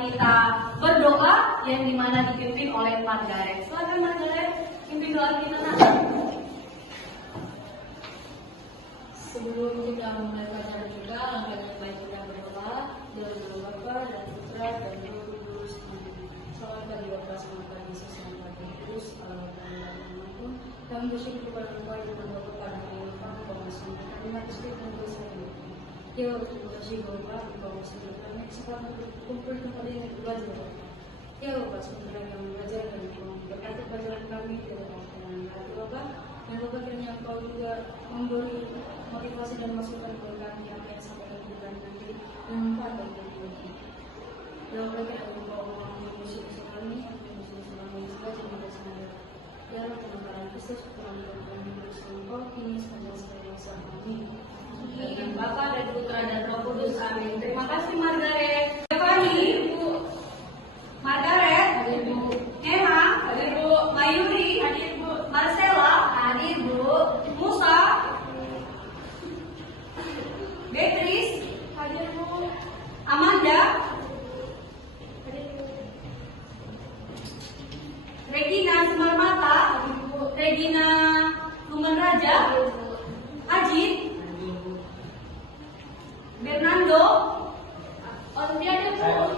kita berdoa yang dimana dipimpin oleh Margaret. Silakan Margaret, pimpin doa kita nak. Sebelum kita mulai pelajaran kita, langkahnya baik kita berdoa. Dalam nama Bapa dan Putra dan Roh Kudus. Selamat pagi Bapa, selamat pagi Yesus, selamat pagi Yesus. Allah Taala dimanapun. Kami bersyukur kepada Engkau yang membawa pada hari ini kami bermasuk kami atas dan dosa kami. Ya terima kasih Bapa, Engkau masih kami kesempatan untuk berkumpul tempat ini untuk belajar. Ya Bapa, sebentar kami belajar dan Engkau berkati pelajaran kami di dalam hati Bapa. Dan Bapa kiranya Engkau juga memberi motivasi dan masukan kepada kami apa yang sampai kita nanti membuat bagi kami. Dan Bapa kiranya Engkau musuh-musuh kami, musuh-musuh kami segala jenis senada. Ya Roh Tuhan Kristus, Tuhan kami berusaha Engkau kini sepanjang segala masa. Amin. Dengan Bapa dan Putra dan Roh Kudus. Amin. Terima kasih Margaret. Fani, Ibu. Margaret, hadir Bu. Emma, hadir Bu. Mayuri, hadir Bu. Marcella, hadir Bu. Musa, Beatrice, hadir Bu. Amanda, hadir Bu. Regina Sumarmata, hadir Bu. Regina Luman Raja, hadir Bu. Ajit, Bernardo, Olimpiade Bu.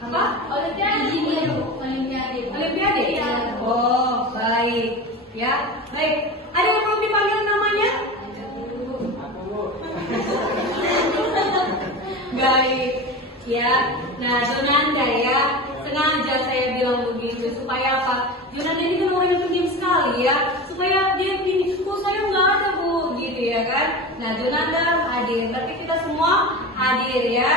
Apa? Olimpiade Bu. Olimpiade. Oh, baik. Ya, baik. Ada yang belum dipanggil namanya? Baik. Ya. Nah, Jonanda ya. Sengaja saya bilang begitu supaya apa? Jonanda ini kan orang yang pendiam sekali ya. Supaya dia begini, kok saya nggak ada Bu, gitu ya kan? Nah, Jonanda hadir. Berarti kita semua hadir ya.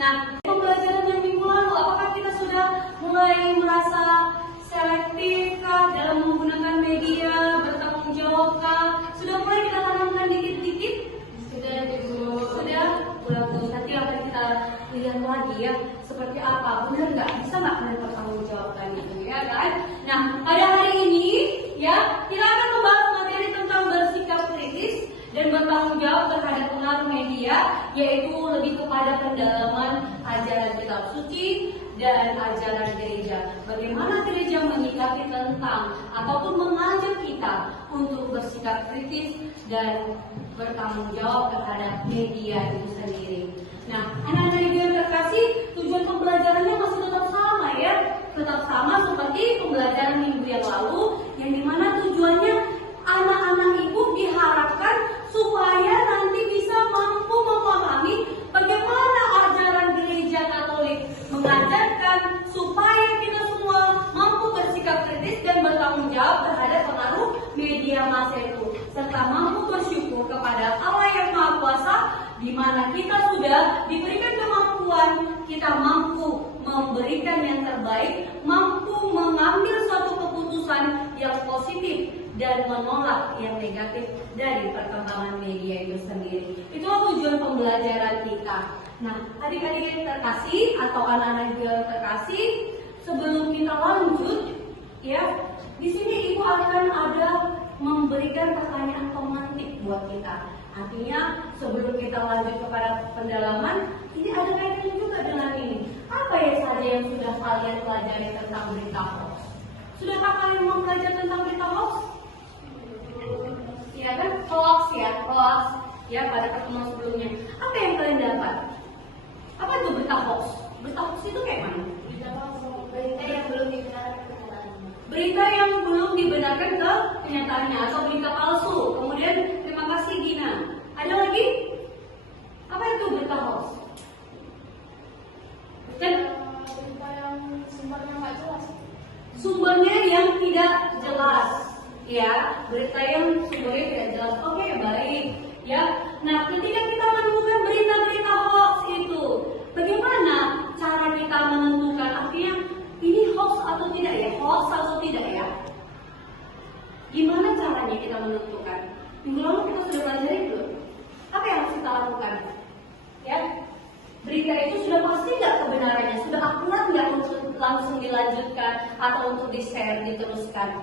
Nah, pembelajaran yang minggu lalu, apakah kita sudah mulai merasa selektif kah dalam menggunakan media, bertanggung jawab kah? Sudah mulai kita tanamkan dikit-dikit? Sudah. Bagus. Nanti akan kita lihat lagi ya, seperti apa, benar nggak? Bisa nggak kalian bertanggung jawabkan itu ya kan? Nah, pada hari ini ya kita akan membahas materi tentang bersikap kritis dan bertanggung jawab terhadap pengaruh media, yaitu lebih kepada pendalaman ajaran kitab suci dan ajaran gereja. Bagaimana gereja menyikapi tentang ataupun mengajak kita untuk bersikap kritis dan bertanggung jawab terhadap media itu sendiri. Nah, anak-anak ibu yang terkasih, tujuan pembelajarannya masih tetap sama ya, tetap sama seperti pembelajaran minggu yang lalu, yang dimana tujuannya anak-anak ibu diharapkan supaya nanti bisa mampu memahami bagaimana ajaran gereja Katolik mengajarkan supaya kita semua mampu bersikap kritis dan bertanggung jawab terhadap pengaruh media massa itu, serta mampu bersyukur kepada Allah yang Maha Kuasa, di mana kita sudah diberikan kemampuan, kita mampu memberikan yang terbaik, mampu mengambil suatu keputusan yang positif dan menolak yang negatif dari perkembangan media itu sendiri. Itulah tujuan pembelajaran kita. Nah, adik-adik yang terkasih atau anak-anak yang terkasih, sebelum kita lanjut, ya, di sini ibu akan ada memberikan pertanyaan pemantik buat kita. Artinya sebelum kita lanjut kepada pendalaman, ini ada kaitannya juga dengan ini. Apa ya saja yang sudah kalian pelajari tentang berita hoax? Sudahkah kalian mempelajari tentang berita hoax? Ya kan, hoax ya pada pertemuan sebelumnya. Apa yang kalian dapat? Apa itu berita hoax? Berita hoax itu kayak mana? Berita yang belum dibenarkan kenyataannya. Berita yang belum dibenarkan ke kenyataannya atau berita palsu. Kemudian terima kasih Gina. Ada lagi? Apa itu berita hoax? Dan Berita yang sumbernya nggak jelas. sumbernya yang tidak jelas. Ya, berita yang sumbernya tidak jelas. Oke, baik. Ya. Nah, ketika kita menemukan berita-berita hoax itu, bagaimana cara kita menentukan artinya ini hoax atau tidak ya? Hoax atau tidak ya? Gimana caranya kita menentukan? Minggu lalu kita sudah pelajari belum? Apa yang harus kita lakukan? Ya, berita itu sudah pasti nggak kebenarannya, sudah akurat nggak untuk langsung dilanjutkan atau untuk di-share, diteruskan?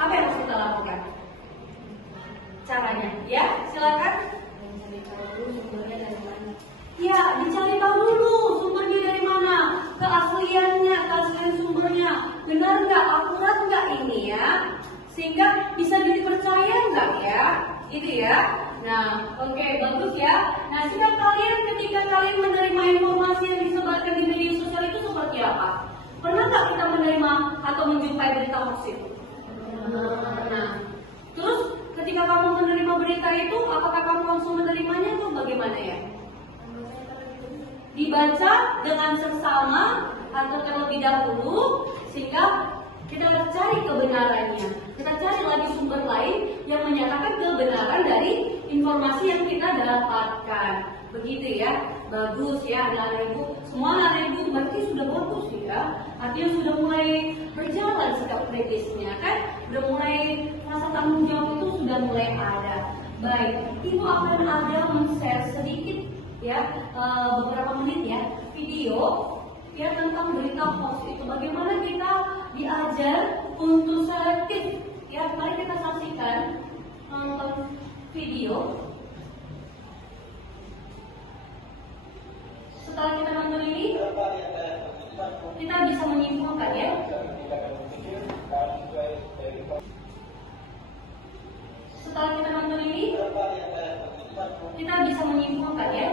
Apa yang harus kita lakukan? Caranya, ya, silakan. cari tahu dulu sumbernya dari mana. Ya, dicari tahu dulu sumbernya dari mana, keaslian sumbernya, benar nggak, akurat nggak ini ya, sehingga bisa dipercaya nggak ya, gitu ya. Nah, oke, bagus ya. Nah, sikap kalian ketika kalian menerima informasi yang disebarkan di media sosial itu seperti apa? Pernah nggak kita menerima atau menjumpai berita hoax itu? Nah, terus ketika kamu menerima berita itu, apakah kamu langsung menerimanya atau bagaimana ya? Dibaca dengan seksama atau terlebih dahulu sehingga kita cari kebenarannya. Kita cari lagi sumber lain yang menyatakan kebenaran dari informasi yang kita dapatkan. Begitu ya. Bagus ya anak-anak ibu. Semua anak ibu berarti sudah bagus ya. Artinya sudah mulai berjalan sikap kritisnya kan. Sudah mulai rasa tanggung jawab itu sudah mulai ada. Baik, ibu akan ada men-share sedikit ya beberapa menit ya video ya tentang berita hoax itu, bagaimana kita diajar untuk selektif ya. Mari kita saksikan nonton video. Setelah kita nonton ini kita bisa menyimpulkan ya. Setelah kita nonton ini kita bisa menyimpulkan ya.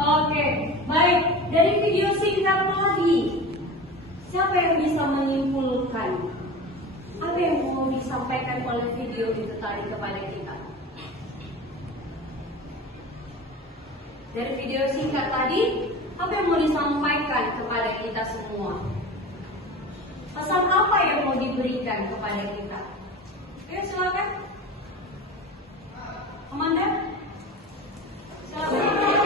Oke, baik. Dari video singkat tadi, siapa yang bisa menyimpulkan apa yang mau disampaikan oleh video itu tadi kepada kita? Dari video singkat tadi, apa yang mau disampaikan kepada kita semua? Pesan apa yang mau diberikan kepada kita? Oke, silakan. Amanda? Silakan.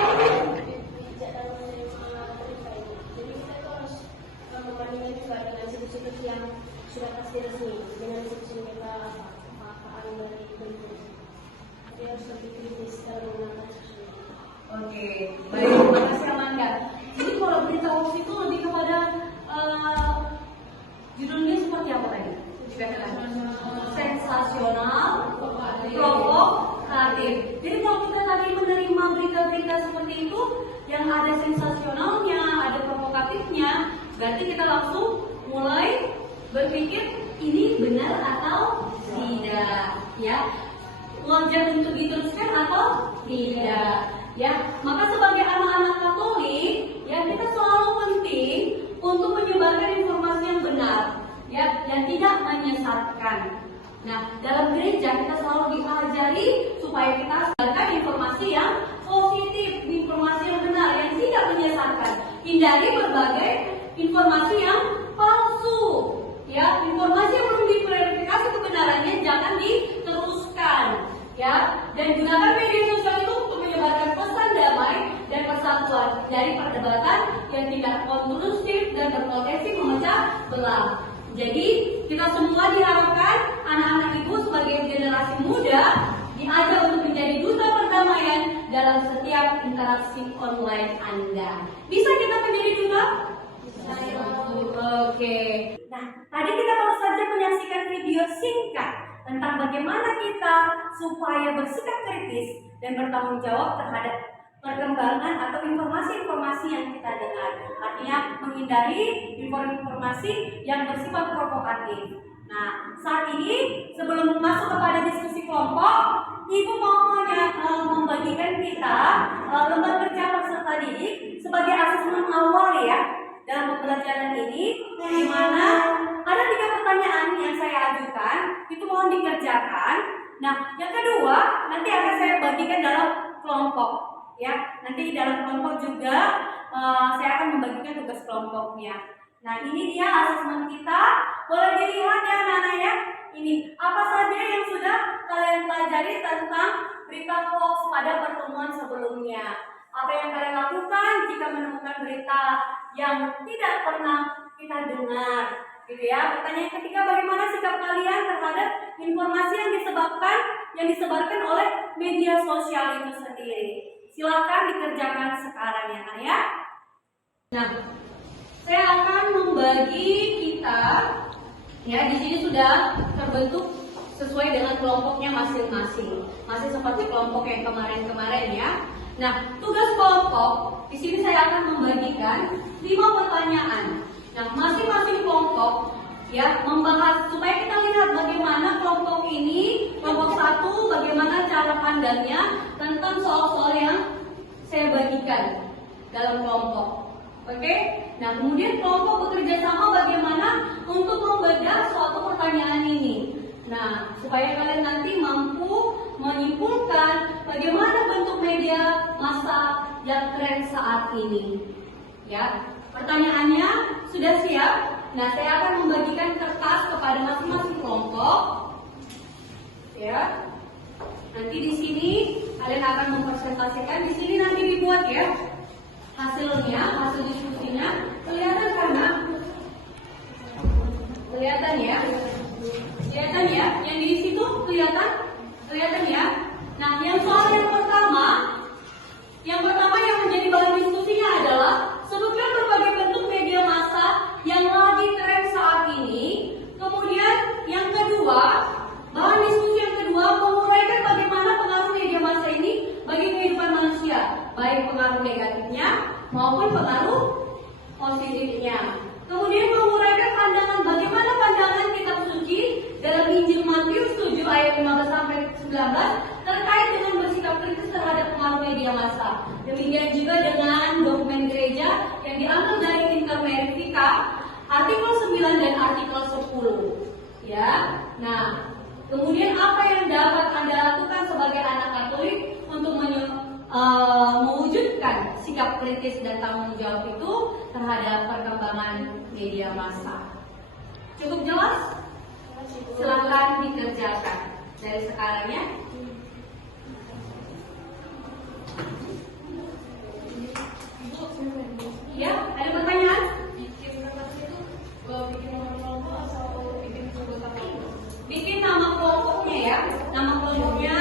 Dengan situs-situs yang sudah pasti resmi, dengan situs yang kita apaan dari bentuk. Jadi harus lebih kritis dalam menggunakan sosial. Oke, baik, terima kasih Amanda. Jadi kalau berita hoax itu lebih kepada judulnya seperti apa tadi? Sensasional, provokatif. Jadi kalau kita tadi menerima berita-berita seperti itu, yang ada sensasionalnya, ada provokatifnya, berarti kita langsung mulai berpikir ini benar atau tidak, ya. Wajar untuk diteruskan atau tidak, ya. Maka sebagai anak-anak Katolik, ya kita selalu penting untuk menyebarkan informasi yang benar, ya, dan tidak menyesatkan. Nah, dalam gereja kita selalu diajari supaya kita sebarkan informasi yang positif, informasi yang benar, yang tidak menyesatkan. Hindari berbagai informasi yang palsu, ya, informasi yang belum diverifikasi kebenarannya jangan diteruskan, ya, dan gunakan media sosial itu untuk menyebarkan pesan damai dan persatuan dari perdebatan yang tidak kondusif dan berpotensi memecah belah. Jadi kita semua diharapkan anak-anak ibu sebagai generasi muda diajar untuk menjadi duta perdamaian dalam setiap interaksi online Anda. Bisa kita menjadi duta? Oke. Nah, tadi kita baru saja menyaksikan video singkat tentang bagaimana kita supaya bersikap kritis dan bertanggung jawab terhadap perkembangan atau informasi-informasi yang kita dengar. Artinya menghindari informasi yang bersifat provokatif. Nah, saat ini sebelum masuk kepada diskusi kelompok, Ibu mau membagikan kita lembar kerja peserta didik sebagai asesmen awal ya dalam pembelajaran ini, di mana ada 3 pertanyaan yang mohon dikerjakan. Nah, yang kedua nanti akan saya bagikan dalam kelompok, ya. Nanti dalam kelompok juga saya akan membagikan tugas kelompoknya. Nah, ini dia asesmen kita. Boleh dilihat ya anak-anak ya. Ini apa saja yang sudah kalian pelajari tentang berita hoax pada pertemuan sebelumnya. Apa yang kalian lakukan jika menemukan berita yang tidak pernah kita dengar, gitu ya. Pertanyaan ketiga, bagaimana sikap kalian terhadap informasi yang disebarkan oleh media sosial itu sendiri? Silakan dikerjakan sekarang ya, Nak ya. Nah, saya akan membagi kita, ya, di sini sudah terbentuk sesuai dengan kelompoknya masing-masing. Masih seperti kelompok yang kemarin-kemarin ya. Nah, tugas kelompok di sini saya akan membagikan 5 pertanyaan. Nah, masing-masing kelompok ya membahas supaya kita lihat bagaimana kelompok ini, kelompok 1 bagaimana cara pandangnya tentang soal-soal yang saya bagikan dalam kelompok. Oke? Nah, kemudian kelompok bekerja sama bagaimana untuk membedah suatu pertanyaan ini. Nah, supaya kalian nanti mampu menyimpulkan bagaimana bentuk media massa yang tren saat ini. Ya, pertanyaannya sudah siap? Nah, saya akan membagikan kertas kepada masing-masing kelompok. Ya. Nanti di sini kalian akan mempresentasikan. Di sini nanti dibuat ya hasilnya, hasil diskusinya. Kelihatan karena kelihatan ya. Kelihatan ya, yang di situ kelihatan ya. Nah, yang soal yang pertama yang menjadi bahan diskusinya adalah sebutkan berbagai bentuk media massa yang lagi tren saat ini. Kemudian yang kedua, bahan diskusi yang kedua menguraikan bagaimana pengaruh media massa ini bagi kehidupan manusia, baik pengaruh negatifnya maupun pengaruh positifnya. Kemudian menguraikan bagaimana pandangan kitab suci dalam Injil Matius 7 ayat 15 sampai 19 terkait dengan bersikap kritis terhadap pengaruh media massa. Demikian juga dengan dokumen gereja yang diambil dari Intermedica artikel 9 dan artikel 10. Ya. Nah, kemudian apa yang dapat Anda lakukan sebagai anak Katolik untuk mewujudkan sikap kritis dan tanggung jawab itu terhadap perkembangan media massa. Cukup jelas? Silakan dikerjakan dari sekarang ya. Ya, ada pertanyaan? Bikin nama kelompoknya ya. Nama kelompoknya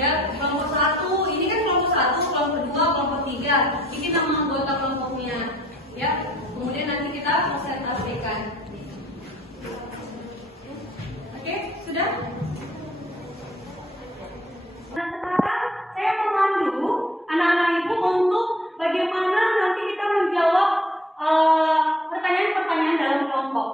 ya, kelompok 1, ini kan kelompok 1, kelompok 2, kelompok 3. Bikin nama anggota kelompoknya. Ya, kemudian nanti kita presentasikan. Oke, sudah? Nah, sekarang saya memandu anak-anak ibu untuk bagaimana nanti kita menjawab pertanyaan-pertanyaan dalam kelompok.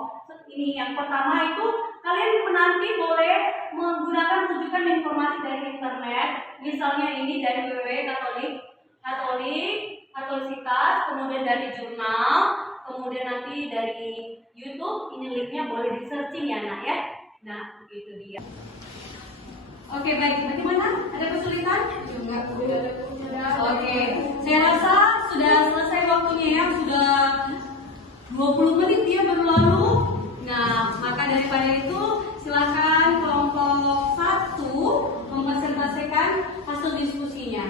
Ini yang pertama itu kalian nanti boleh menggunakan rujukan informasi dari internet, misalnya ini dari Katolisitas, kemudian dari jurnal, kemudian nanti dari YouTube. Ini linknya boleh di searching ya nak ya. Nah, itu dia. Oke, baik. Bagaimana? Ada kesulitan? Enggak. Oke. Saya rasa sudah selesai waktunya ya. Sudah 20 menit ya berlalu. Nah, maka daripada itu silakan kelompok 1 mempresentasikan hasil diskusinya.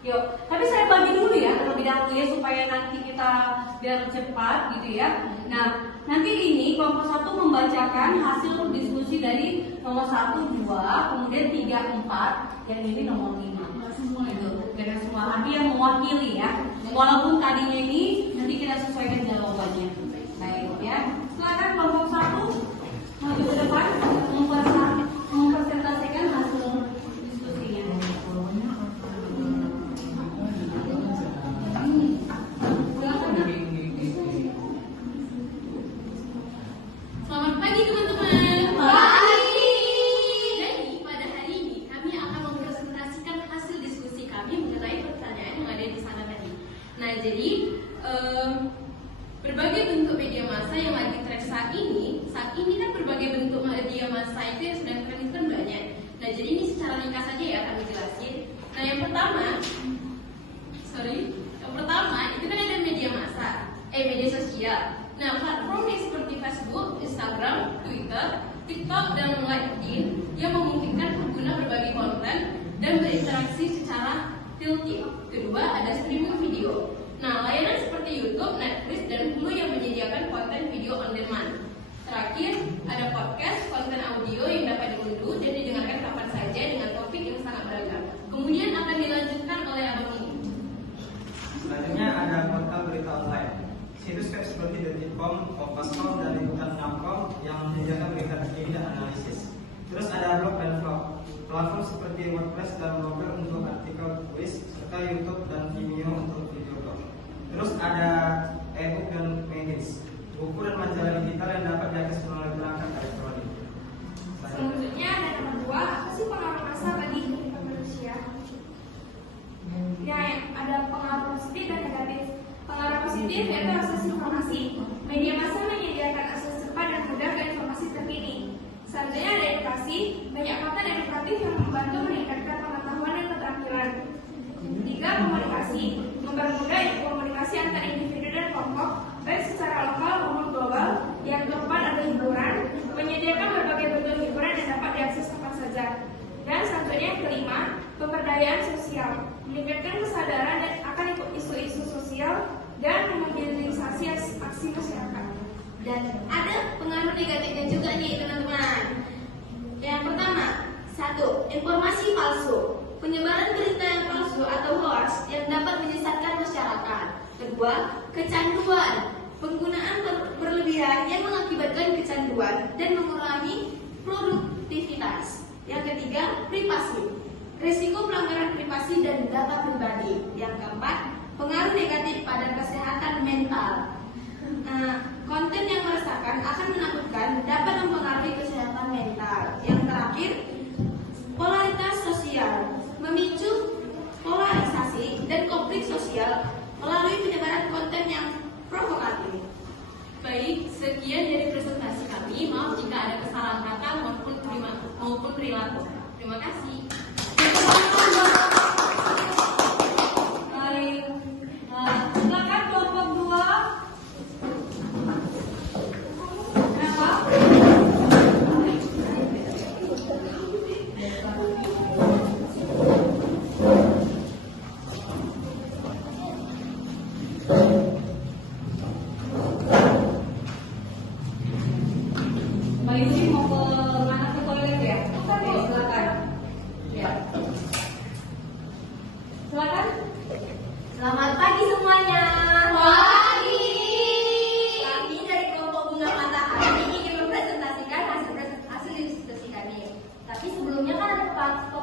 Yuk, tapi saya bagi dulu ya terlebih dahulu ya supaya nanti kita biar cepat gitu ya. Nah, nanti ini kelompok 1 membacakan hasil diskusi dari nomor 1, 2, kemudian 3, 4, yang ini nomor 5. Semua itu, karena semua nanti yang mewakili ya. Walaupun tadinya ini nanti kita sesuaikan jawabannya. Baik ya. Silakan kelompok 1 maju ke depan mempresentasikan hasil diskusinya. Selamat pagi teman-teman. Pagi. Jadi pada hari ini kami akan mempresentasikan hasil diskusi kami mengenai pertanyaan yang ada di sana tadi. Nah, jadi berbagai bentuk media massa yang lagi tren saat ini kan berbagai bentuk media massa itu yang sedang tren itu kan Nah, jadi ini secara ringkas saja ya kami jelasin. Nah, yang pertama itu kan ada media media sosial. Nah, platform yang seperti Facebook, Instagram, Twitter, TikTok, dan LinkedIn yang memungkinkan pengguna berbagi konten dan berinteraksi secara real-time. Kedua, ada streaming video. Nah, layanan seperti YouTube, Netflix, dan Hulu yang menyediakan konten video on demand. Terakhir, ada podcast, konten audio yang dapat diunduh dan didengarkan kapan saja dengan topik yang sangat beragam. Kemudian akan dilanjutkan oleh Abang ini. Selanjutnya ada portal berita online. Situs web seperti detik.com, kompas.com, dan liputan.com yang menyediakan berita terkini dan analisis. Terus ada blog dan vlog. Platform seperti WordPress dan Blogger untuk artikel tulis, serta YouTube dan Vimeo untuk video blog. Terus ada e-book dan magazine, buku dan majalah digital yang dapat diakses melalui perangkat elektronik. Selanjutnya ada nomor 2, apa sih pengaruh massa bagi kehidupan manusia? Ya, ada pengaruh positif dan negatif. Pengaruh positif yaitu akses informasi. Media massa menyediakan akses cepat dan mudah ke informasi terkini. Selanjutnya ada edukasi, banyak konten edukatif yang membantu meningkatkan pengetahuan dan keterampilan. 3, komunikasi, mempermudah komunikasi antar individu dan kelompok, baik secara lokal maupun global. Yang keempat ada hiburan, menyediakan berbagai bentuk hiburan yang dapat diakses kapan saja. Dan selanjutnya yang kelima, pemberdayaan sosial, meningkatkan kesadaran dan akan isu-isu sosial dan memobilisasi aksi masyarakat. Dan ada pengaruh negatifnya juga nih teman-teman. Yang pertama, 1. Informasi palsu. Penyebaran berita yang palsu atau hoax yang dapat menyesatkan masyarakat. Kedua, kecanduan. Penggunaan berlebihan yang mengakibatkan kecanduan dan mengurangi produktivitas. Yang ketiga, privasi. Risiko pelanggaran privasi dan data pribadi. Yang keempat, pengaruh negatif pada kesehatan mental. Konten yang meresahkan akan menakutkan dapat mempengaruhi kesehatan mental. Yang terakhir, polaritas sosial, memicu polarisasi dan konflik sosial melalui penyebaran konten yang provokatif. Baik, sekian dari presentasi kami. Maaf jika ada kesalahan kata maupun perilaku. Terima kasih. Baik. Silakan kelompok 2. Kenapa? Mbak Yudi mau ke mana, ke toilet ya? Oke, silakan. Ya. Silakan. Selamat pagi semuanya. Pagi. Kami dari kelompok Bunga Matahari ingin mempresentasikan hasil diskusi kami. Tapi sebelumnya kan ada Pak.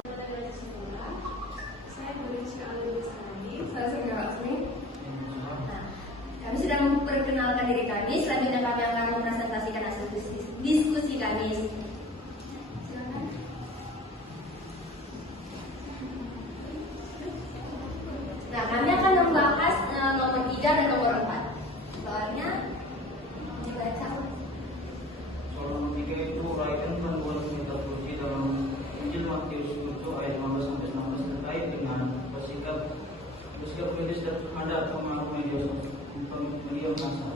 Saya Malaysia Al-Bisani, saya Segera Asmi. Kami sudah memperkenalkan diri kami. Selanjutnya kami akan mempresentasikan hasil diskusi kami. Silakan. Nah, kami akan membahas nomor 3 dan nomor 4. Soalnya dibaca. Soal nomor 3 itu uraikan panduan metodologi dalam Injil Matius 7 ayat 15-19 terkait dengan bersikap kritis terhadap pengaruh media massa.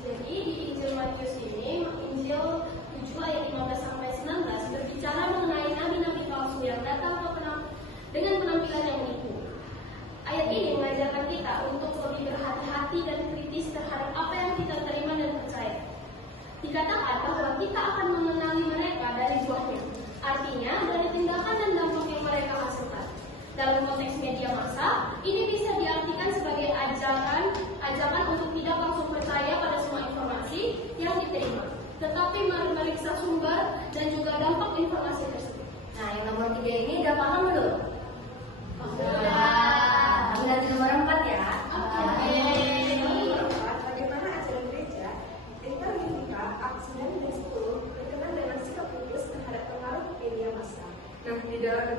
Jadi di Injil Matius ini, Injil 7 ayat 15-19 berbicara mengenai nabi-nabi palsu yang datang dengan penampilan yang menipu. Ayat ini mengajarkan kita untuk lebih berhati-hati dan kritis terhadap apa yang kita terima dan percaya. Dikatakan bahwa kita akan mengenali mereka dari buahnya, artinya dari tindakan dan dampak yang mereka hasilkan. Dalam konteks media massa, ini bisa diartikan sebagai ajakan untuk tidak langsung percaya pada semua informasi yang diterima, tetapi memeriksa sumber dan juga dampak informasi tersebut. Nah, yang nomor 3 ini udah paham belum? Sudah. Kami lanjut nomor 4 ya. Bagaimana ajaran gereja? Kita meminta aksi dan resiko berkenan dengan sikap kritis terhadap pengaruh media massa. Nah, di dalam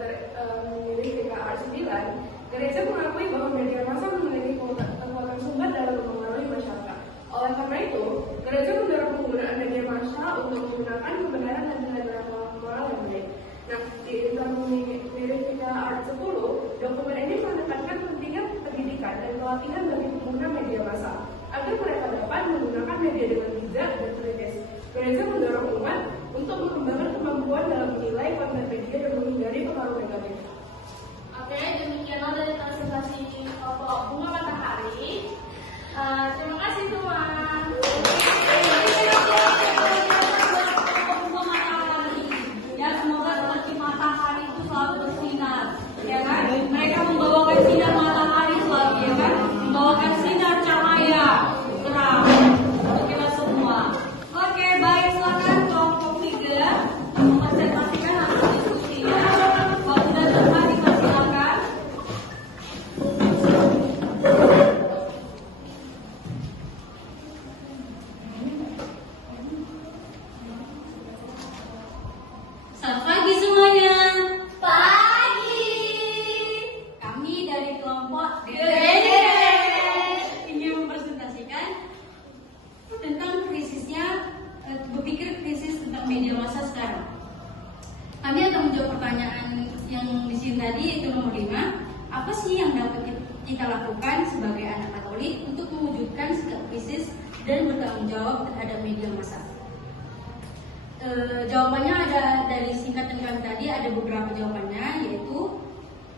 memilih PKR 9, gereja mengakui bahwa media massa memiliki kekuatan sumber dalam mempengaruhi masyarakat. Oleh karena itu, gereja mendorong penggunaan media massa untuk menggunakan kebenaran dan nilai moral yang baik. menggunakan media dengan bijak dan kritis. Gereja mendorong umat untuk mengembangkan kemampuan dalam menilai konten media dan menghindari pengaruh negatif. Oke, demikianlah dari presentasi kelompok Bunga Matahari. Terima kasih semua. Ya, semoga seperti matahari itu selalu bersinar, ya kan? Mereka membawakan sinar matahari selalu, ya kan? Membawakan sinar cahaya terang untuk kita semua. Oke, baik, silakan kelompok 3 mempresentasikan hasil diskusinya. Waktu dan tempat dipersilakan. Selamat pagi semuanya. Pagi. Kami dari kelompok Dede ingin mempresentasikan tentang berpikir krisis tentang media massa sekarang. Kami akan menjawab pertanyaan yang di sini tadi, yaitu nomor 5. Apa sih yang dapat kita lakukan sebagai anak Katolik untuk mewujudkan sikap krisis dan bertanggung jawab terhadap media massa? Jawabannya ada dari singkatan kami tadi, ada beberapa jawabannya, yaitu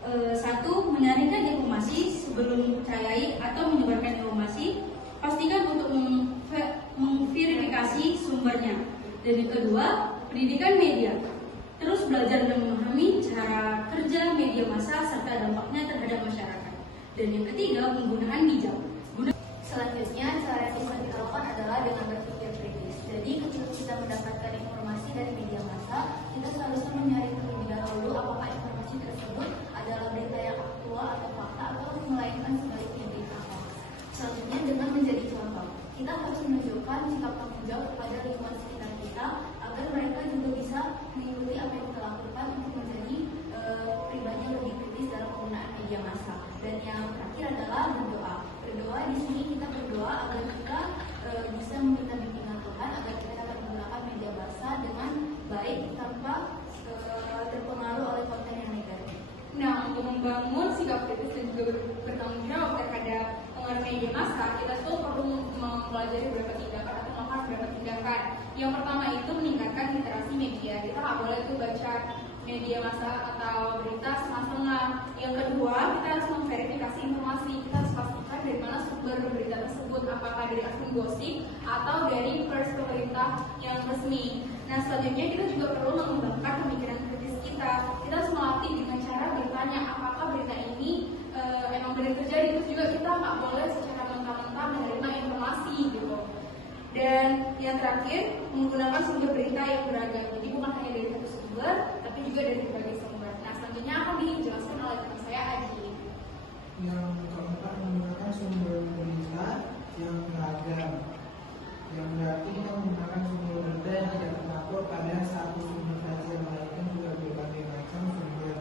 1. Menyaringkan informasi sebelum mempercayai atau menyebarkan informasi. Pastikan untuk memverifikasi sumbernya. Dan yang kedua, pendidikan media. Terus belajar dan memahami cara kerja media massa serta dampaknya terhadap masyarakat. Dan yang ketiga, penggunaan bijak. Selanjutnya, cara yang bisa kita lakukan adalah dengan berpikir kritis. Jadi, ketika kita mendapatkan informasi dari media massa, kita seharusnya menyaring terlebih dahulu apakah informasi tersebut adalah berita yang aktual atau fakta atau melainkan sebaliknya berita hoax. Selanjutnya, dengan menjadi contoh, kita harus menunjukkan sikap tanggung jawab kepada lingkungan sekitar kita agar mereka juga bisa mengikuti apa yang kita lakukan untuk menjadi pribadi yang lebih kritis dalam penggunaan media massa. Dan yang terakhir adalah berdoa. Berdoa di sini kita berdoa agar kita bisa meminta bimbingan Tuhan agar kita dapat menggunakan media massa dengan baik tanpa terpengaruh oleh konten yang negatif. Nah, untuk membangun sikap kritis dan juga bertanggung jawab terhadap pengaruh media massa, kita tuh perlu mempelajari beberapa tindakan atau melakukan beberapa tindakan. Yang pertama itu meningkatkan literasi media. Kita nggak boleh tuh baca media massa atau berita setengah-setengah. Yang kedua, kita harus memverifikasi informasi. Kita harus pastikan dari mana sumber berita tersebut, apakah dari akun gosip atau dari pers pemerintah yang resmi. Nah, selanjutnya kita juga perlu mengembangkan pemikiran kritis kita. Kita harus melatih dengan cara bertanya apakah berita ini emang benar terjadi. Terus juga kita nggak boleh secara mentah-mentah menerima informasi gitu. Dan yang terakhir, menggunakan sumber berita yang beragam. Jadi bukan hanya dari satu sumber, tapi juga dari berbagai sumber. Nah, selanjutnya akan dijelaskan oleh teman saya Aji. Yang keempat, menggunakan sumber berita yang beragam. Yang berarti kita menggunakan sumber berita yang tidak terpaku pada satu sumber saja, melainkan juga berbagai macam sumber.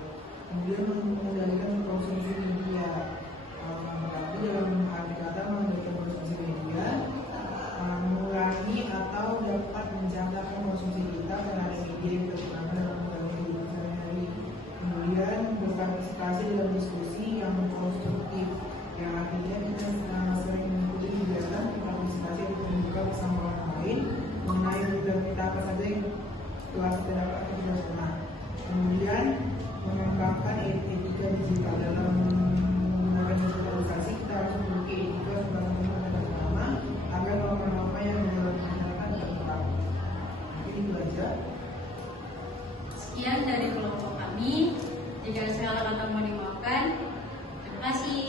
Kemudian mengendalikan konsumsi media. Tapi dalam arti kata mengendalikan konsumsi media, mengurangi atau dapat menjangkaukan konsumsi kita terhadap media yang terutama dalam mengganggu kehidupan sehari-hari. Kemudian berpartisipasi dalam diskusi yang konstruktif, yang artinya kita sering mengikuti kegiatan partisipasi untuk membuka bersama orang lain mengenai berita apa saja yang telah kita dapat atau tidak pernah. Kemudian mengembangkan etika digital. Dalam menggunakan digitalisasi kita harus memiliki etika sebagai teman pertama agar norma-norma yang dalam masyarakat terapkan. Mungkin itu aja. Sekian dari kelompok kami. Jika segala kata mau dimaafkan, terima kasih.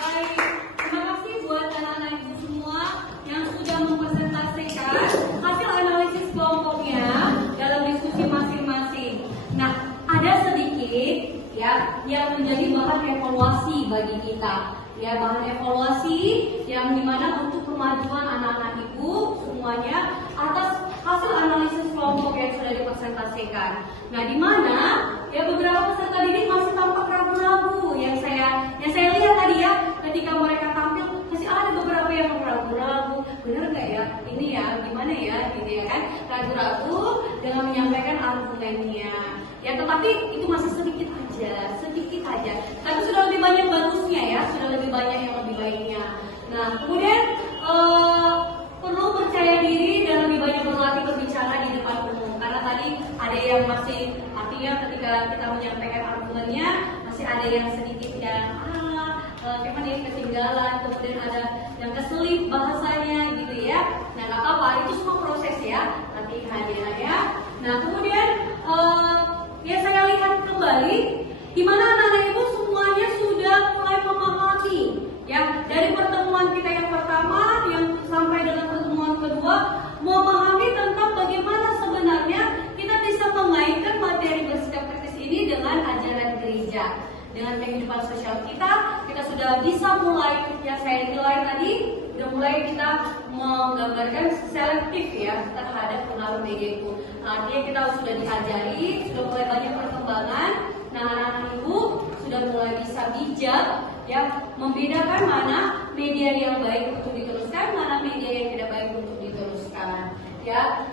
Baik, terima kasih buat anak-anak ibu semua yang sudah mempresentasikan hasil analisis kelompoknya dalam diskusi masing-masing. Nah, ada sedikit ya yang menjadi bahan evaluasi bagi kita. Ya, bahan evaluasi yang dimana untuk kemajuan anak-anak ibu semuanya atas hasil analisis kelompok yang sudah dipresentasikan. Nah, di mana ya beberapa peserta didik masih tampak ragu-ragu yang saya lihat tadi ya, ketika mereka tampil masih ada beberapa yang ragu-ragu, benar nggak ya ini ya, gimana ya gitu ya kan, ragu-ragu dengan menyampaikan argumennya. Ya, tetapi itu masih sedikit aja. Tapi sudah lebih banyak bagusnya ya, sudah lebih banyak yang masih, artinya ketika kita menyampaikan argumennya masih ada yang sedikit yang gimana ya, ketinggalan, kemudian ada yang keselip bahasanya gitu ya. Nah nggak apa-apa, itu semua proses ya, latihan ya. Nah kemudian ya saya lihat kembali di mana anak-anak ibu semuanya sudah mulai memahami ya, dari pertemuan kita yang pertama yang sampai dengan pertemuan kedua, memahami tentang bagaimana sebenarnya kita bisa mengaitkan materi bersikap kritis ini dengan ajaran gereja, dengan kehidupan sosial kita sudah bisa mulai, yang saya nilai tadi, sudah mulai kita menggambarkan selektif ya terhadap pengaruh media itu. Nah, artinya kita sudah diajari, sudah mulai banyak perkembangan. Nah, anak-anak ibu sudah mulai bisa bijak ya, membedakan mana media yang baik untuk diteruskan, mana media yang tidak baik untuk diteruskan. Ya,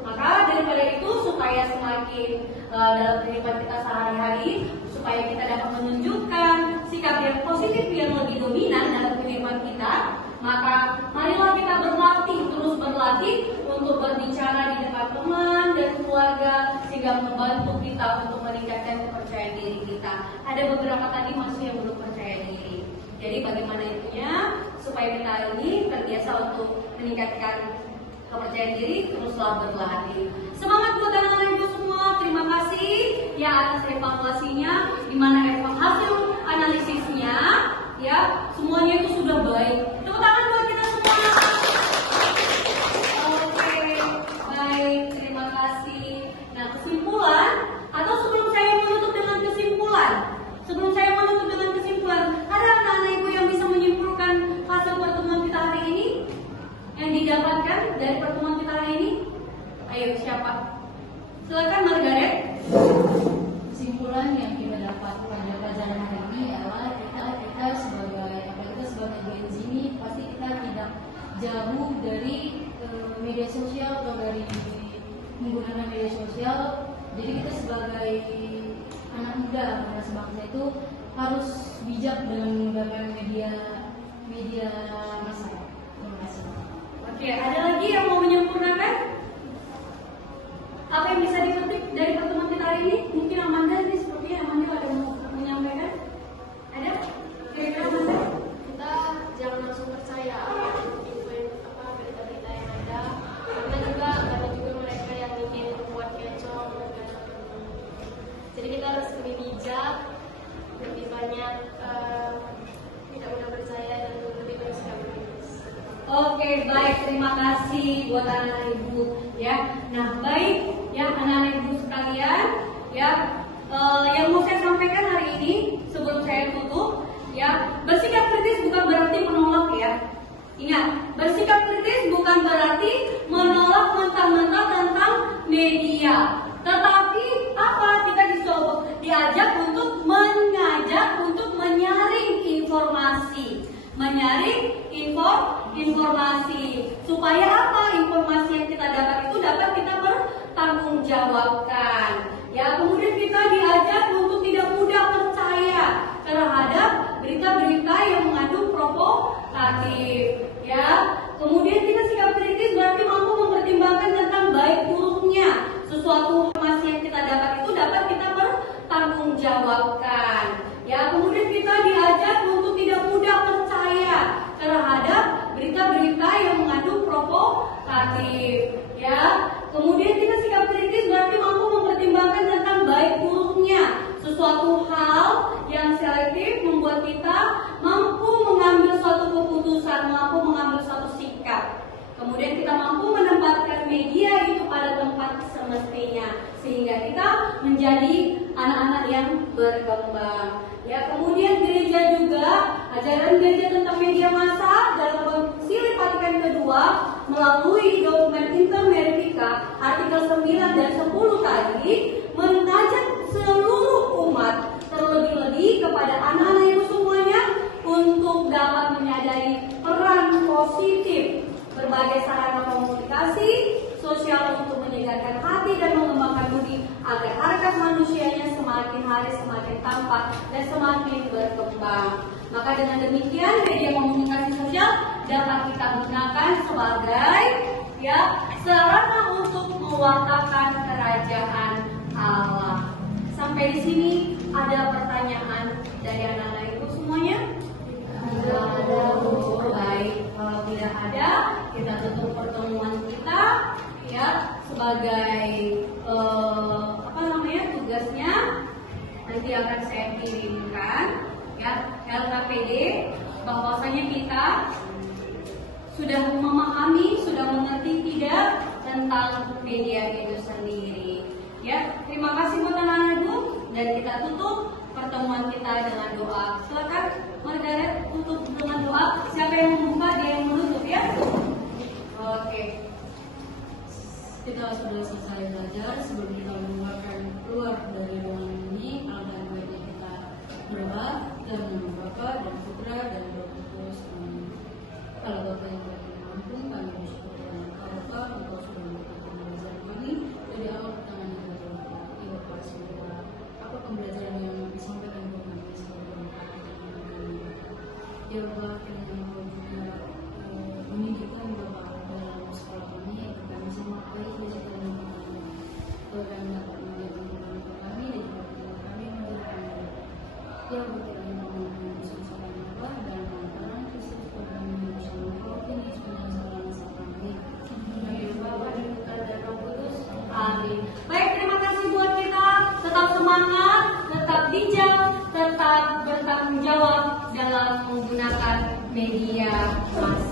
maka daripada itu supaya semakin dalam kehidupan kita sehari-hari, supaya kita dapat menunjukkan sikap yang positif yang lebih dominan dalam kehidupan kita, maka marilah kita terus berlatih untuk berbicara di depan teman dan keluarga sehingga membantu kita untuk meningkatkan kepercayaan diri kita. Ada beberapa tadi masih yang belum percaya diri. Jadi bagaimana itunya supaya kita ini terbiasa untuk meningkatkan kepercayaan diri, teruslah berlatih. Semangat buat anak-anak ibu semua. Terima kasih ya atas evaluasinya, di mana hasil analisisnya ya semuanya itu sudah baik. Tepuk tangan buat kita semua. Oke, baik, terima kasih. Nah, kesimpulan atau sebelum saya menutup dengan kesimpulan, ada anak-anak ibu yang bisa menyimpulkan hasil pertemuan kita hari ini? Yang didapatkan dari pertemuan kita hari ini? Ayo, siapa? Silakan Margaret. Kesimpulan yang kita dapat pada pelajaran hari ini adalah kita sebagai Gen Z ini pasti kita tidak jauh dari media sosial atau dari menggunakan media sosial. Jadi kita sebagai anak muda, anak sebangsa itu harus bijak dengan menggunakan media massa. Terima kasih. Oke, ada lagi yang mau menyempurnakan? Apa yang bisa dipetik dari pertemuan kita hari ini? Mungkin Amanda ini sepertinya Amanda ada yang mau menyampaikan? Ada? Kira-kira Amanda? Kita jangan langsung percaya berita-berita yang ada, karena juga ada mereka yang ingin membuat kecoh. Jadi kita harus lebih bijak, lebih banyak tidak mudah percaya dan lebih bersikap kritis. Oke, baik, terima kasih buat anak-anak ibu ya. Nah, baik ya anak-anak ibu sekalian ya, yang mau saya sampaikan hari ini sebelum saya tutup ya, bersikap kritis bukan berarti menolak ya. Ingat, bersikap kritis bukan berarti menolak mentah-mentah tentang media. Tetapi apa? Kita diajak untuk menyaring informasi. Informasi supaya apa? Informasi yang kita dapat itu dapat kita bertanggungjawabkan ya. Kemudian kita diajak untuk tidak mudah percaya terhadap berita-berita yang mengandung provokatif ya. Kemudian kita sikap kritis berarti mampu mempertimbangkan tentang baik buruknya sesuatu informasi yang kita dapat itu dapat kita bertanggungjawabkan ya. Kemudian kita diajak untuk tidak mudah percaya terhadap berita-berita yang mengandung provokatif ya. Kemudian kita sikap kritis berarti mampu mempertimbangkan tentang baik buruknya sesuatu hal yang selektif membuat kita mampu mengambil suatu keputusan, mampu mengambil suatu sikap. Kemudian kita mampu menempatkan media itu pada tempat semestinya sehingga kita menjadi anak-anak yang berkembang. Ya, kemudian gereja juga, ajaran gereja tentang media massa dalam Konsili Vatikan kedua melalui dokumen Inter Verifica artikel 9 dan 10 tadi mengajak seluruh umat, terlebih-lebih kepada anak-anak ibu semuanya untuk dapat menyadari peran positif berbagai sarana komunikasi sosial untuk menyegarkan hati dan mengembangkan budi agar harkat manusianya semakin hari semakin tampak dan semakin berkembang. Maka dengan demikian media komunikasi sosial dapat kita gunakan sebagai sarana untuk mewartakan kerajaan salah. Sampai di sini ada pertanyaan dari anak-anak ibu semuanya? Tidak ada, Bu. Baik, kalau tidak ada, kita tutup pertemuan kita ya sebagai tugasnya nanti akan saya kirimkan ya LKPD bahwasanya kita sudah memahami, sudah mengerti tidak tentang media itu sendiri. Ya, terima kasih buat anak-anak ibu dan kita tutup pertemuan kita dengan doa. Silakan Margaret tutup dengan doa. Siapa yang membuka dia yang menutup ya. Oke. Kita sudah selesai belajar. Sebelum kita mengeluarkan keluar dari ruangan ini, alangkah baiknya kita berdoa dan nama Bapa dan Putra dan Roh Kudus. Amin. Kalau Bapa yang telah mengampun, kami bersyukur kepada Bapa, Engkau sudah memberkati pembelajaran kami dari awal pertengahan hingga akhir. Ya Bapa, semoga apa pembelajaran yang disampaikan kepada kami selalu bermanfaat bagi kami. Ya Bapa, kiranya Engkau juga mendidik kami Bapa dalam sekolah kami, agar kami semua baik di segala lingkungan. Agar kami dapat menjaga lingkungan kami dan juga lingkungan kami menjadi kami. Ya Bapa, kiranya Engkau mengampuni dosa-dosa kami Bapa dan Tuhan Kristus Tuhan kami bersama Engkau kini sepanjang segala masa kami. Amin. Bapa dan Putra dan Roh Kudus. Amin. Baik, terima kasih buat kita. Tetap semangat, tetap bijak, tetap bertanggung jawab dalam menggunakan media massa.